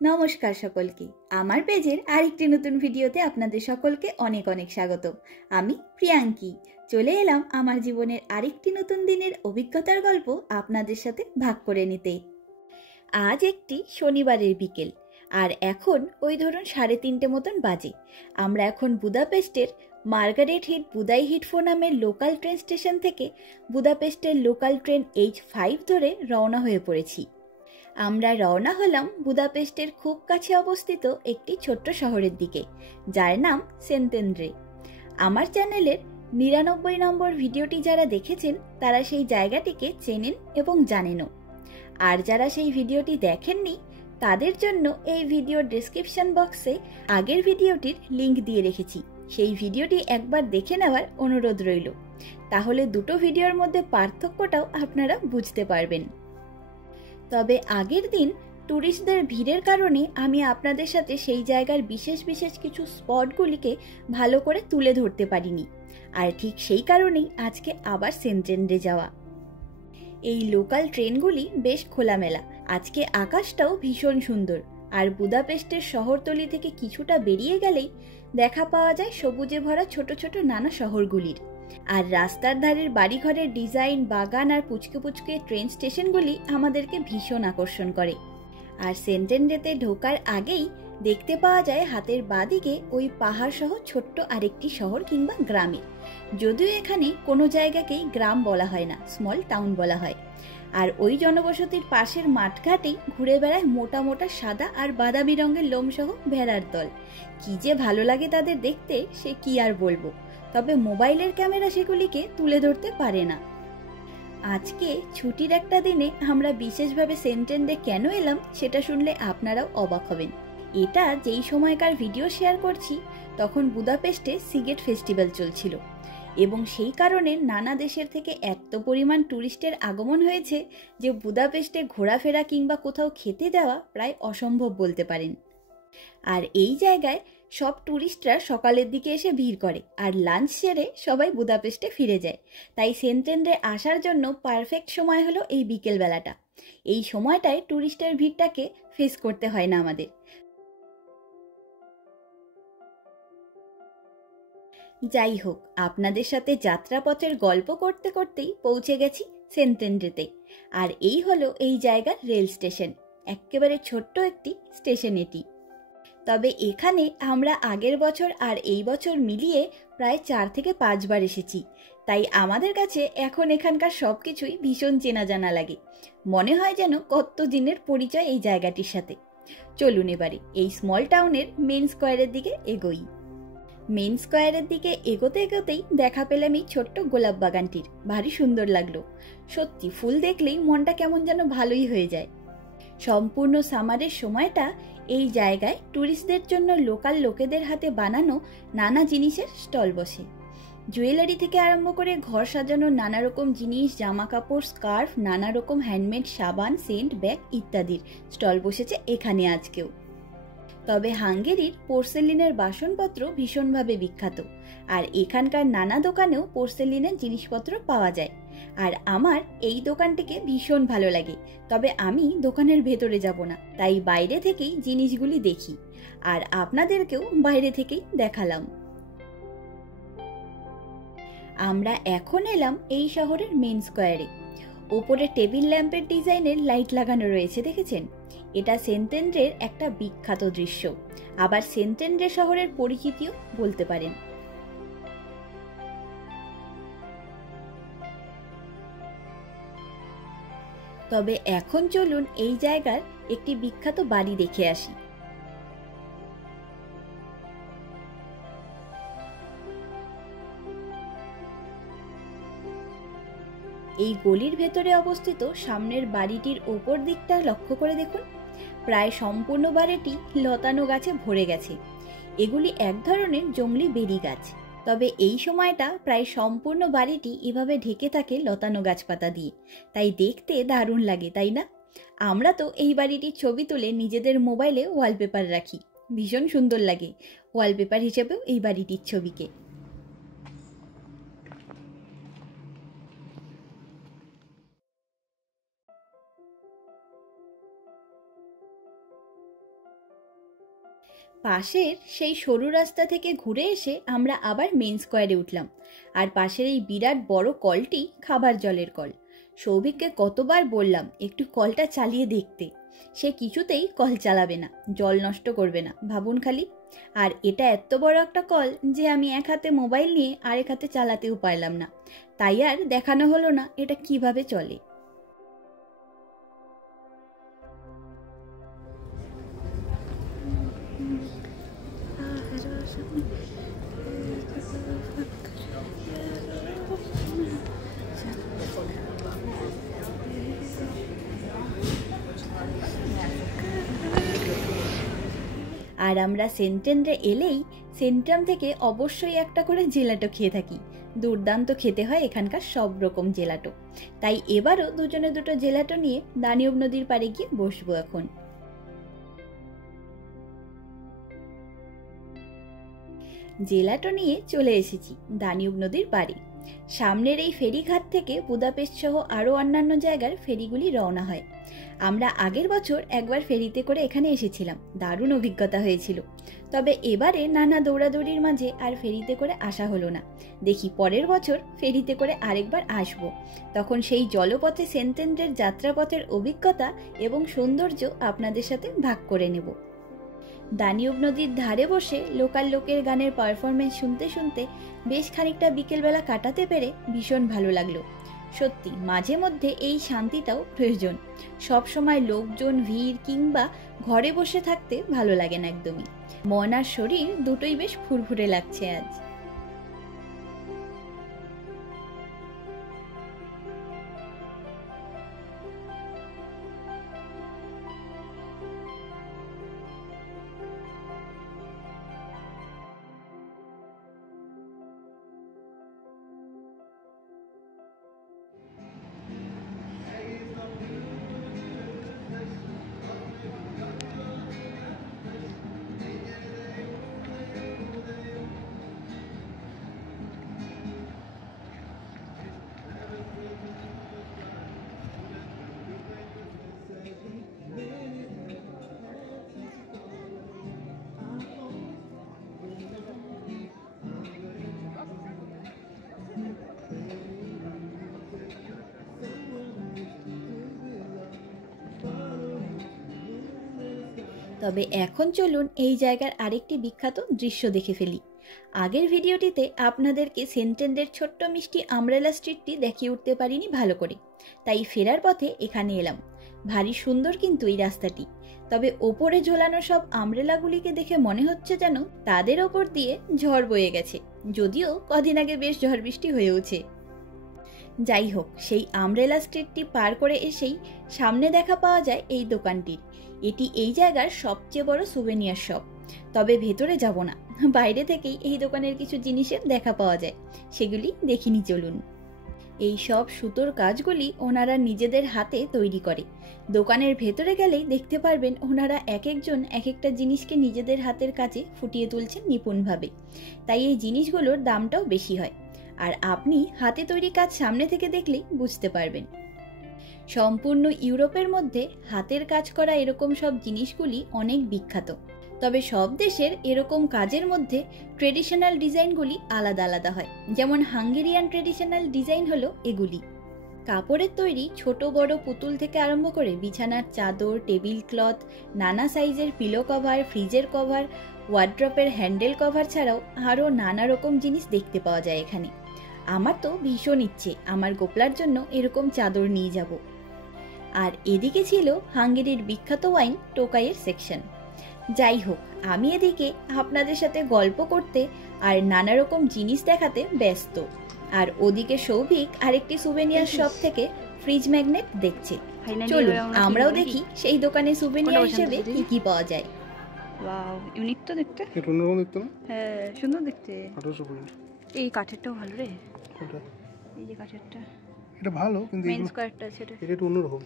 নমস্কার সকলকে। আমার পেজের আরেকটি নতুন ভিডিওতে আপনাদের সকলকে অনেক অনেক স্বাগত। আমি প্রিয়াঙ্কি চলে এলাম আমার জীবনের আরেকটি নতুন দিনের অভিজ্ঞতার গল্প আপনাদের সাথে ভাগ করে নিতে। আজ একটি শনিবারের বিকেল, আর এখন ওই ধরুন 3:30 মতন বাজে। আমরা এখন বুদাপেস্টের মার্গারেট হিট বুদাই হিটফো নামের লোকাল ট্রেন স্টেশন থেকে বুদাপেস্টের লোকাল ট্রেন H5 ধরে রওনা হয়ে পড়েছি। আমরা রওনা হলাম বুদাপেস্টের খুব কাছে অবস্থিত একটি ছোট্ট শহরের দিকে, যার নাম সেন্টেন্ড্রে। আমার চ্যানেলের 99 নম্বর ভিডিওটি যারা দেখেছেন তারা সেই জায়গাটিকে চেনেন এবং জানেনও, আর যারা সেই ভিডিওটি দেখেননি তাদের জন্য এই ভিডিওর ডেসক্রিপশন বক্সে আগের ভিডিওটির লিংক দিয়ে রেখেছি। সেই ভিডিওটি একবার দেখে নেওয়ার অনুরোধ রইল, তাহলে দুটো ভিডিওর মধ্যে পার্থক্যটাও আপনারা বুঝতে পারবেন। তবে আগের দিন ট্যুরিস্টদের ভিড়ের কারণে আমি আপনাদের সাথে সেই জায়গার বিশেষ বিশেষ কিছু স্পটগুলিকে ভালো করে তুলে ধরতে পারিনি, আর ঠিক সেই কারণেই আজকে আবার সেন্টেন্ড্রে যাওয়া। এই লোকাল ট্রেনগুলি বেশ খোলামেলা, আজকে আকাশটাও ভীষণ সুন্দর, আর বুদাপেস্টের শহরতলি থেকে কিছুটা বেরিয়ে গেলেই দেখা পাওয়া যায় সবুজে ভরা ছোট ছোট নানা শহরগুলির। আর রাস্তার ধারের বাড়িঘরের ডিজাইন, বাগান আর পুচকে পুচকে ট্রেন স্টেশনগুলি আমাদেরকে ভীষণ আকর্ষণ করে। আর সেন্টেন্ড্রেতে ঢোকার আগেই দেখতে পাওয়া যায় হাতের বাঁদিকে ওই পাহাড় সহ ছোট্ট আরেকটি শহর কিংবা গ্রামের, যদিও এখানে কোনো জায়গাকেই গ্রাম বলা হয় না, স্মল টাউন বলা হয়। আর ওই জনবসতির পাশের মাঠঘাটেই ঘুরে বেড়ায় মোটা মোটা সাদা আর বাদামি রঙের লোমসহ ভেড়ার দল। কি যে ভালো লাগে তাদের দেখতে, সে কি আর বলবো, তবে মোবাইলের ক্যামেরা সেগুলিকে তুলে ধরতে পারে না। আজকে ছুটির একটা দিনে আমরা বিশেষভাবে সেন্টেন্ড্রে কেন এলাম সেটা শুনলে আপনারাও অবাক হবেন। এটা যেই সময়কার ভিডিও শেয়ার করছি তখন বুদাপেস্টে সিগেট ফেস্টিভ্যাল চলছিল, এবং সেই কারণে নানা দেশের থেকে এত পরিমাণ ট্যুরিস্টের আগমন হয়েছে যে বুদাপেস্টে ঘোরাফেরা কিংবা কোথাও খেতে যাওয়া প্রায় অসম্ভব বলতে পারেন। আর এই জায়গায় সব ট্যুরিস্টরা সকালের দিকে এসে ভিড় করে, আর লাঞ্চ সেরে সবাই বুদাপেস্টে ফিরে যায়। তাই সেন্টেন্ড্রে আসার জন্য পারফেক্ট সময় হলো এই বিকেলবেলাটা। এই সময়টায় ট্যুরিস্টের ভিড়টাকে ফেস করতে হয় না আমাদের। যাই হোক, আপনাদের সাথে যাত্রাপথের গল্প করতে করতেই পৌঁছে গেছি সেন্টেন্ড্রেতে। আর এই হলো এই জায়গার রেল স্টেশন, একেবারে ছোট্ট একটি স্টেশন এটি। তবে এখানে আমরা আগের বছর আর এই বছর মিলিয়ে প্রায় 4 থেকে 5 বার এসেছি, তাই আমাদের কাছে এখন এখানকার সব কিছুই ভীষণ চেনা জানা লাগে। মনে হয় যেন কত দিনের পরিচয় এই জায়গাটির সাথে। চলুন এবারে এই স্মল টাউনের মেন স্কোয়ারের দিকে এগোই। মেন স্কোয়ারের দিকে এগোতে এগোতেই দেখা পেলাম এই ছোট্ট গোলাপ বাগানটির। ভারী সুন্দর লাগলো, সত্যি ফুল দেখলেই মনটা কেমন যেন ভালোই হয়ে যায়। সম্পূর্ণ সামারের সময়টা এই জায়গায় ট্যুরিস্টদের জন্য লোকাল লোকেদের হাতে বানানো নানা জিনিসের স্টল বসে। জুয়েলারি থেকে আরম্ভ করে ঘর সাজানোর নানা রকম জিনিস, জামা কাপড়, স্কার্ফ, নানা রকম হ্যান্ডমেড সাবান, সেন্ট, ব্যাগ ইত্যাদির স্টল বসেছে এখানে আজকেও। তবে হাঙ্গেরির পোর্সেলিনের বাসনপত্র ভীষণভাবে বিখ্যাত, আর এখানকার নানা দোকানেও পোর্সেলিনের জিনিসপত্র পাওয়া যায়। আর আমার এই দোকানটিকে ভীষণ ভালো লাগে, তবে আমি দোকানের ভেতরে যাব না, তাই বাইরে থেকেই জিনিসগুলি দেখি, আর আপনাদেরকেও বাইরে থেকেই দেখালাম। আমরা এখন এলাম এই শহরের মেন স্কোয়ারে। ওপরে টেবিল ল্যাম্পের ডিজাইনের লাইট লাগানো রয়েছে, দেখেছেন? এটা সেন্টেন্ড্রের একটা বিখ্যাত দৃশ্য, আবার সেন্টেন্ড্রে শহরের পরিচিতিও বলতে পারেন। তবে এখন চলুন এই জায়গার একটি বিখ্যাত বাড়ি দেখে আসি। এই গলির ভেতরে অবস্থিত সামনের বাড়িটির ওপর দিকটা লক্ষ্য করে দেখুন, প্রায় সম্পূর্ণ বাড়িটি লতানো গাছে ভরে গেছে। এগুলি এক ধরনের জংলি বেরি গাছ, তবে এই সময়টা প্রায় সম্পূর্ণ বাড়িটি এভাবে ঢেকে থাকে লতানো গাছপাতা দিয়ে, তাই দেখতে দারুণ লাগে, তাই না? আমরা তো এই বাড়িটির ছবি তুলে নিজেদের মোবাইলে ওয়ালপেপার রাখি, ভীষণ সুন্দর লাগে ওয়ালপেপার হিসেবেও এই বাড়িটির ছবিকে। পাশের সেই সরু রাস্তা থেকে ঘুরে এসে আমরা আবার মেইন স্কোয়ারে উঠলাম। আর পাশের এই বিরাট বড় কলটি খাবার জলের কল। সৌভিককে কতবার বললাম একটু কলটা চালিয়ে দেখতে, সে কিছুতেই কল চালাবে না, জল নষ্ট করবে না, ভাবুন খালি। আর এটা এত বড় একটা কল যে আমি এক হাতে মোবাইল নিয়ে আরেক হাতে চালাতেও পারলাম না, তাই আর দেখানো হলো না এটা কিভাবে চলে। আর আমরা সেন্ট্রামে এলেই সেন্ট্রাম থেকে অবশ্যই একটা করে জেলাটো খেয়ে থাকি। দুর্দান্ত খেতে হয় এখানকার সব রকম জেলাটো। তাই এবারও দুজনে দুটো জেলাটো নিয়ে দানিউব নদীর পাড়ে গিয়ে বসবো এখন। জেলাটো নিয়ে চলে এসেছি দানিউব নদীর পাড়ে। সামনের এই ফেরিঘাট থেকে বুদাপেস্ট সহ আরও অন্যান্য জায়গার ফেরিগুলি রওনা হয়। আমরা আগের বছর একবার ফেরিতে করে এখানে এসেছিলাম, দারুণ অভিজ্ঞতা হয়েছিল। তবে এবারে নানা দৌড়াদৌড়ির মাঝে আর ফেরিতে করে আসা হলো না। দেখি পরের বছর ফেরিতে করে আরেকবার আসব, তখন সেই জলপথে সেন্টেন্ডের যাত্রাপথের অভিজ্ঞতা এবং সৌন্দর্য আপনাদের সাথে ভাগ করে নেব। দানিউব নদীর ধারে বসে লোকাল লোকের গানের পারফরমেন্স শুনতে শুনতে বেশ খানিকটা বিকেলবেলা কাটাতে পেরে ভীষণ ভালো লাগলো। সত্যি মাঝে মধ্যে এই শান্তিটাও প্রয়োজন। সব সময় লোকজন, ভিড় কিংবা ঘরে বসে থাকতে ভালো লাগে না একদমই। মন আর শরীর দুটোই বেশ ফুরফুরে লাগছে আজ। তবে এখন চলুন এই জায়গার আরেকটি বিখ্যাত দৃশ্য দেখে ফেলি। আগের ভিডিওটিতে আপনাদেরকে সেন্টেন্ডের ছোট্ট মিষ্টি আমব্রেলা স্ট্রিটটি দেখিয়ে উঠতে পারিনি ভালো করে, তাই ফেরার পথে এখানে এলাম। ভারী সুন্দর কিন্তু এই রাস্তাটি। তবে ওপরে ঝোলানো সব আমব্রেলাগুলিকে দেখে মনে হচ্ছে যেন তাদের ওপর দিয়ে ঝড় বয়ে গেছে, যদিও কদিন আগে বেশ ঝড় বৃষ্টি হয়েওছে। যাই হোক, সেই আমব্রেলা স্ট্রিটটি পার করে এসেই সামনে দেখা পাওয়া যায় এই দোকানটির। এটি এই জায়গার সবচেয়ে বড় সুভেনিয়ার শপ। তবে ভেতরে যাব না, বাইরে থেকেই এই দোকানের কিছু জিনিসের দেখা পাওয়া যায়, সেগুলি দেখিনি চলুন। এই সব সুতোর কাজগুলি ওনারা নিজেদের হাতে তৈরি করে। দোকানের ভেতরে গেলেই দেখতে পারবেন ওনারা এক একজন এক একটা জিনিসকে নিজেদের হাতের কাছে ফুটিয়ে তুলছেন নিপুণভাবে, তাই এই জিনিসগুলোর দামটাও বেশি হয়। আর আপনি হাতে তৈরি কাজ সামনে থেকে দেখলেই বুঝতে পারবেন। সম্পূর্ণ ইউরোপের মধ্যে হাতের কাজ করা এরকম সব জিনিসগুলি অনেক বিখ্যাত। তবে সব দেশের এরকম কাজের মধ্যে ট্রেডিশনাল ডিজাইনগুলি আলাদা আলাদা হয়। যেমন হাঙ্গেরিয়ান ট্রেডিশনাল ডিজাইন হলো এগুলি। কাপড়ের তৈরি ছোট বড় পুতুল থেকে আরম্ভ করে বিছানার চাদর, টেবিল ক্লথ, নানা সাইজের পিলো কভার, ফ্রিজের কভার, ওয়ার্ড্রপের হ্যান্ডেল কভার ছাড়াও আরও নানা রকম জিনিস দেখতে পাওয়া যায় এখানে। আমার তো ভীষণ ইচ্ছে আমার গোপলার জন্য এরকম চাদর নিয়ে যাব। আর এদিকে ছিল হাঙ্গেরির বিখ্যাত ওয়াইন টোকাইয়ের সেকশন। যাই হোক, আমি এদিকে আপনাদের সাথে গল্প করতে আর নানা রকম জিনিস দেখাতে ব্যস্ত, আর ওদিকে সৌভিক আরেকটি সুভেনিয়ার শপ থেকে ফ্রিজ ম্যাগনেট দেখছে। চলুন আমরাও দেখি সেই দোকানে সুভেনিয়ার হিসেবে কি কি পাওয়া যায়। ওয়াও, ইউনিক তো দেখতে। এটা অন্যরকম দেখতে না? হ্যাঁ, সুন্দর দেখতে। 1800 এই কাঠেরটাও ভালো রে। এটা এই যে কাঠেরটা, এটা ভালো, কিন্তু মেন এগুলো স্কয়ারটা আছে এটা। এটা একটু অন্যরকম।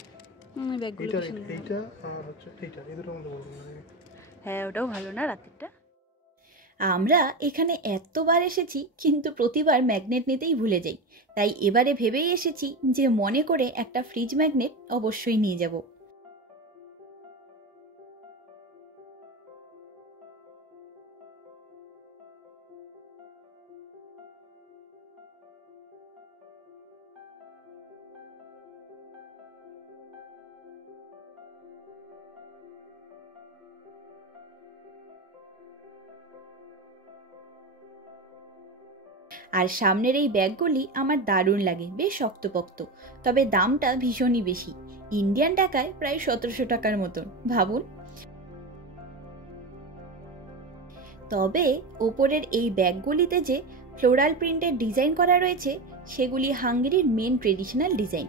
ব্যাগগুলো এটা কি সুন্দর। এইটা আর হচ্ছে এইটা, এই দুটোর মধ্যে বলবো না। হ্যাঁ, ওটাও ভালো না রাতেরটা। আমরা এখানে এতবার এসেছি কিন্তু প্রতিবার ম্যাগনেট নিতেই ভুলে যাই, তাই এবারে ভেবেই এসেছি যে মনে করে একটা ফ্রিজ ম্যাগনেট অবশ্যই নিয়ে যাব। আর সামনের এই ব্যাগগুলি আমার দারুণ লাগে, বেশ শক্তপোক্ত, তবে দামটা ভীষণই বেশি, ইন্ডিয়ান টাকায় প্রায় 1700 টাকার মতন, ভাবুন। তবে ওপরের এই ব্যাগগুলিতে যে ফ্লোরাল প্রিন্টের ডিজাইন করা রয়েছে সেগুলি হাঙ্গেরির মেন ট্রেডিশনাল ডিজাইন,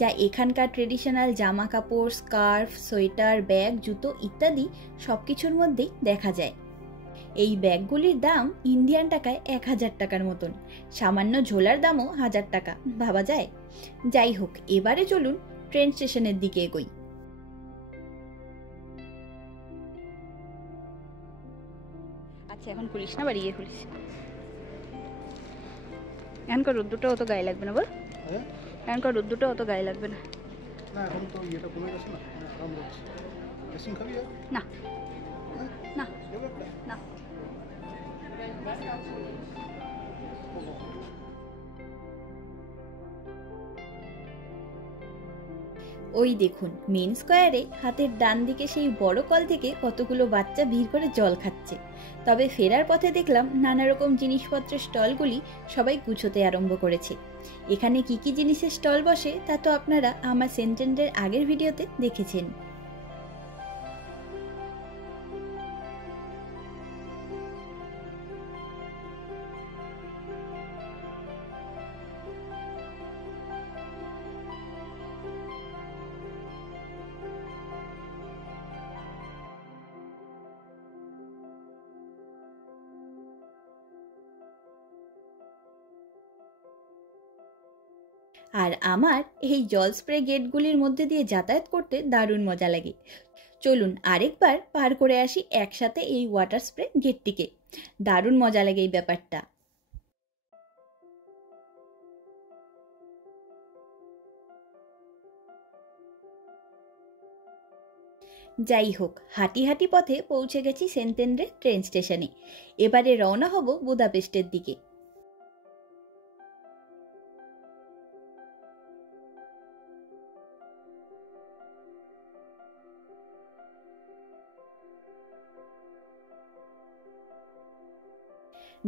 যা এখানকার ট্রেডিশনাল জামা কাপড়, স্কার্ফ, সোয়েটার, ব্যাগ, জুতো ইত্যাদি সব কিছুর মধ্যেই দেখা যায়। এই ব্যাগগুলির দাম ইন্ডিয়ান টাকায় 1000 টাকার মতন, সামান্য ঝোলার দামও 1000 টাকা, ভাবা যায়। যাই হোক, এবারে চলুন ট্রেন স্টেশনের দিকে এগোই। আচ্ছা এখন খুলিস না, বাড়ি গিয়ে খুলিস। এখনকার রোদ্দুরটা অত গায়ে লাগবে না, বল। হ্যাঁ এখনকার রোদ্দুরটা অত গায়ে লাগবে না। না, এখন তো ইয়েটা কমে গেছে না, আরাম লাগছে। আইসক্রিম খাবি আর? না হ্যাঁ না দেবো একটা? না। ওই দেখুন, মেন স্কোয়ারে হাতের ডান দিকে সেই বড় কল থেকে কতগুলো বাচ্চা ভিড় করে জল খাচ্ছে। তবে ফেরার পথে দেখলাম নানা রকম জিনিসপত্রের স্টলগুলি সবাই গুছোতে আরম্ভ করেছে। এখানে কি কি জিনিসের স্টল বসে তা তো আপনারা আমার সেন্টেন্ডের আগের ভিডিওতে দেখেছেন। আর আমার এই জল স্প্রে গেটগুলির মধ্যে দিয়ে যাতায়াত করতে দারুণ মজা লাগে। চলুন আরেকবার পার করে আসি একসাথে এই ওয়াটার স্প্রে গেটটিকে, দারুণ মজা লাগে এই ব্যাপারটা। যাই হোক, হাঁটি হাঁটি পথে পৌঁছে গেছি সেন্টেন্ডে ট্রেন স্টেশনে। এবারে রওনা হব বুদাপেস্টের দিকে।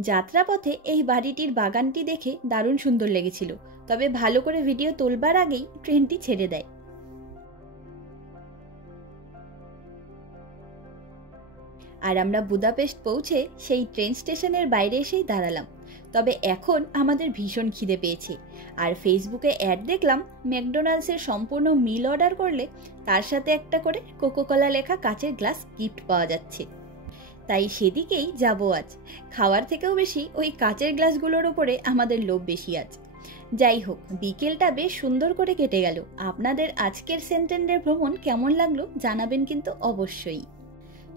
যাত্রাপথে এই বাড়িটির বাগানটি দেখে দারুণ সুন্দর লেগেছিল, তবে ভালো করে ভিডিও তোলবার আগেই ট্রেনটি ছেড়ে দেয়। আর আমরা বুদাপেস্ট পৌঁছে সেই ট্রেন স্টেশনের বাইরে এসেই দাঁড়ালাম। তবে এখন আমাদের ভীষণ খিদে পেয়েছে, আর ফেসবুকে অ্যাড দেখলাম ম্যাকডোনাল্ডসের সম্পূর্ণ মিল অর্ডার করলে তার সাথে একটা করে কোকোকোলা লেখা কাচের গ্লাস গিফট পাওয়া যাচ্ছে। তাই সেদিকেই যাব আজ। খাওয়ার থেকেও বেশি ওই কাচের গ্লাসগুলোর ওপরে আমাদের লোভ বেশি আজ। যাই হোক, বিকেলটা বেশ সুন্দর করে কেটে গেল। আপনাদের আজকের সেন্টেন্ডের ভ্রমণ কেমন লাগলো জানাবেন কিন্তু অবশ্যই।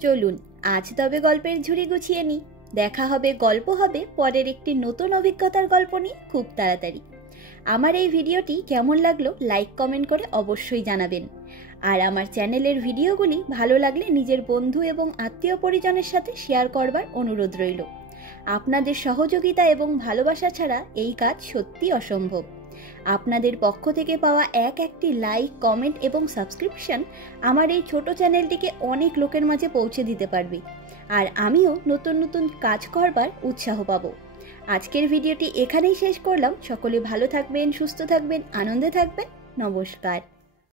চলুন আজ তবে গল্পের ঝুড়ি গুছিয়ে নিই। দেখা হবে, গল্প হবে পরের একটি নতুন অভিজ্ঞতার গল্প নিয়ে খুব তাড়াতাড়ি। আমার এই ভিডিওটি কেমন লাগলো লাইক কমেন্ট করে অবশ্যই জানাবেন। আর আমার চ্যানেলের ভিডিওগুলি ভালো লাগলে নিজের বন্ধু এবং আত্মীয় পরিজনের সাথে শেয়ার করবার অনুরোধ রইল। আপনাদের সহযোগিতা এবং ভালোবাসা ছাড়া এই কাজ সত্যি অসম্ভব। আপনাদের পক্ষ থেকে পাওয়া একটি লাইক, কমেন্ট এবং সাবস্ক্রিপশন আমার এই ছোট চ্যানেলটিকে অনেক লোকের মাঝে পৌঁছে দিতে পারবে, আর আমিও নতুন নতুন কাজ করবার উৎসাহ পাব। আজকের ভিডিওটি এখানেই শেষ করলাম। সকলে ভালো থাকবেন, সুস্থ থাকবেন, আনন্দে থাকবেন। নমস্কার।